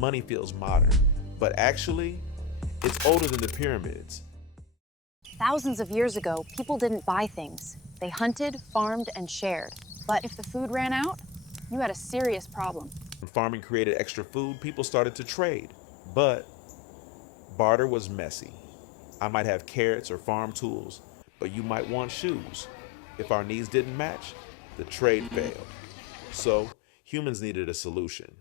money feels modern, but actually, it's older than the pyramids. Thousands of years ago, people didn't buy things. They hunted, farmed, and shared. But if the food ran out, you had a serious problem. When farming created extra food, people started to trade. But barter was messy. I might have carrots or farm tools, but you might want shoes. If our needs didn't match, the trade failed. So, humans needed a solution.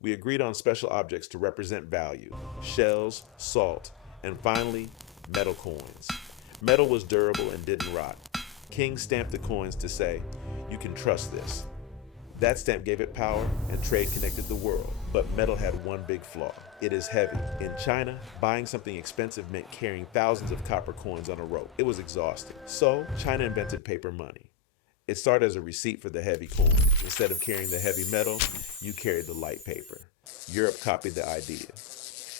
We agreed on special objects to represent value: shells, salt, and finally, metal coins. Metal was durable and didn't rot. Kings stamped the coins to say, "You can trust this." That stamp gave it power, and trade connected the world. But metal had one big flaw: it is heavy. In China, buying something expensive meant carrying thousands of copper coins on a rope. It was exhausting. So, China invented paper money. It started as a receipt for the heavy coin. Instead of carrying the heavy metal, you carried the light paper. Europe copied the idea.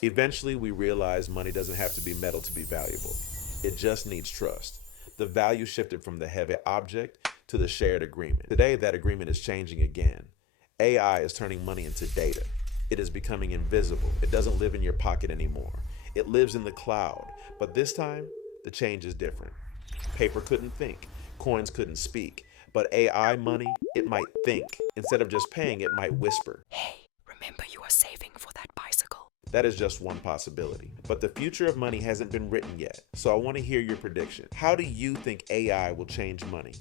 Eventually, we realized money doesn't have to be metal to be valuable. It just needs trust. The value shifted from the heavy object to the shared agreement. Today, that agreement is changing again. AI is turning money into data. It is becoming invisible. It doesn't live in your pocket anymore. It lives in the cloud. But this time, the change is different. Paper couldn't think. Coins couldn't speak. But AI money, it might think. Instead of just paying, it might whisper. Hey, remember you are saving for that bicycle. That is just one possibility. But the future of money hasn't been written yet. So I want to hear your prediction. How do you think AI will change money?